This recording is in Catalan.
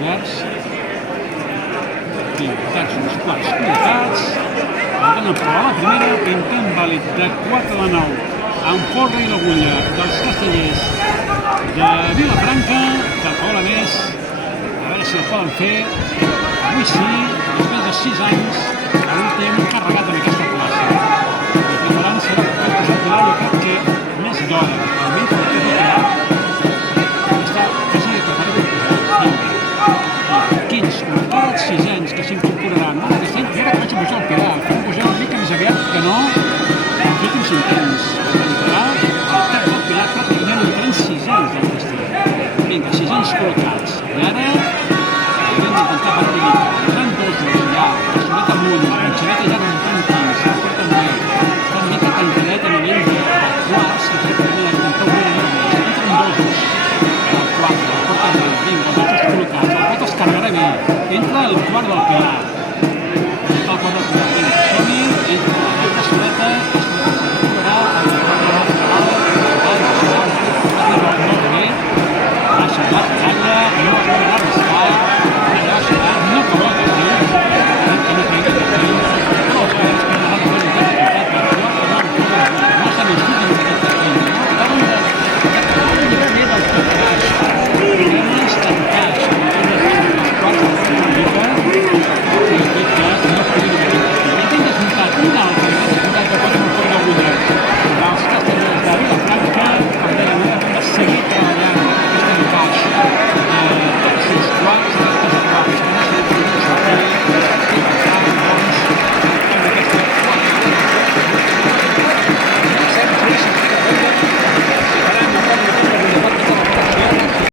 verds. Pintats uns quants col·locats. Donen prova la primera, pintant vàlid de 4 de 9 amb forra i l'agulla dels castellers de Vilafranca, del Paola Més. A veure si el poden fer. Avui sí, després de 6 anys, l'últim carregat en aquesta plaça. El que faran serà per posar Pilar, jo crec que més d'hora. Almenys per tot Pilar està quasi preparat per posar. 15 col·locats, 6 anys que s'incorporaran. Aquest any jo crec que vaig pujar el Pilar. Fem pujar una mica més aviat que no els últims intents. Entrarà el cap del Pilar, pràcticament entrant 6 anys del castell. Vinga, 6 anys col·locats. I ara haurem d'intentar partir posant dosos ja, la soleta amunt, la ranxereta ja remuntant 15, la porta amb ell. Està una mica tancadet a nivell de quarts, que pràcticament ha d'intentar obrir una mica més. Entren dosos. El quart, la porta amb ell. Vinga, els dosos col·locats. El pot es carregarà bé. Entra el quart del Pilar. Entra el quart del Pilar. Vinga, som-hi. Entra la soleta. La soleta s'ha recuperar. El quart del Pilar. Molt bé. Baixa la baralla. No es vol arriscar.